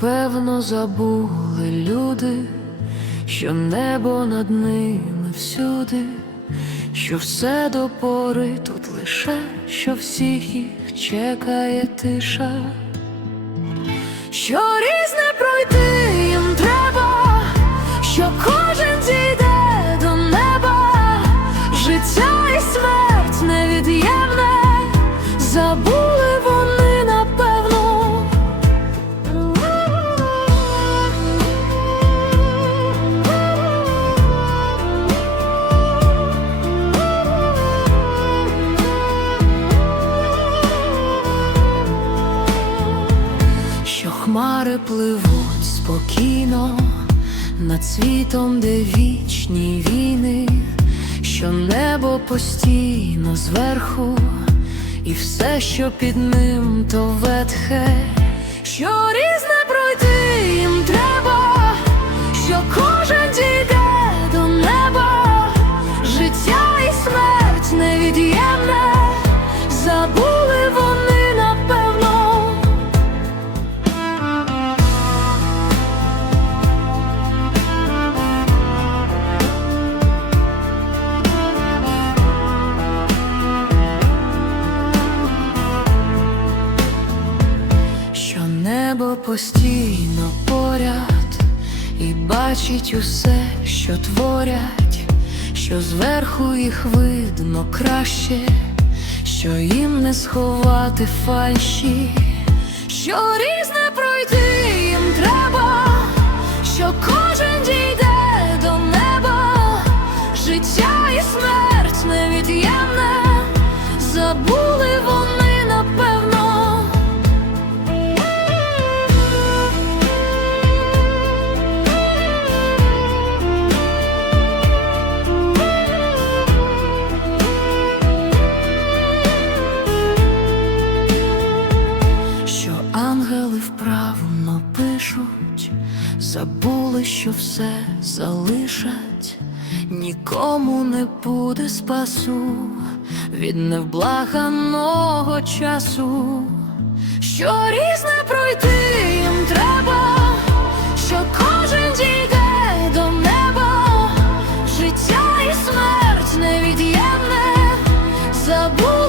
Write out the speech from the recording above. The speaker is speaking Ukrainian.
Напевно, забули люди, що небо над ними всюди, що все до пори тут лише, що всіх їх чекає тиша, що різне пройти хмари пливуть спокійно над світом, де вічні війни, що небо постійно зверху, і все, що під ним, то ветхе, що різне пройти небо постійно поряд і бачить усе, що творять, що зверху їх видно краще, що їм не сховати фальші, що різне пройти їм треба, що кожен дійде до неба, життя і смерть невід'ємне, забули йдуть, забули, що все залишать, нікому не буде спасу від невблаганого часу, що різне пройти їм треба, що кожен дійде до неба, життя і смерть невід'ємне. Забули.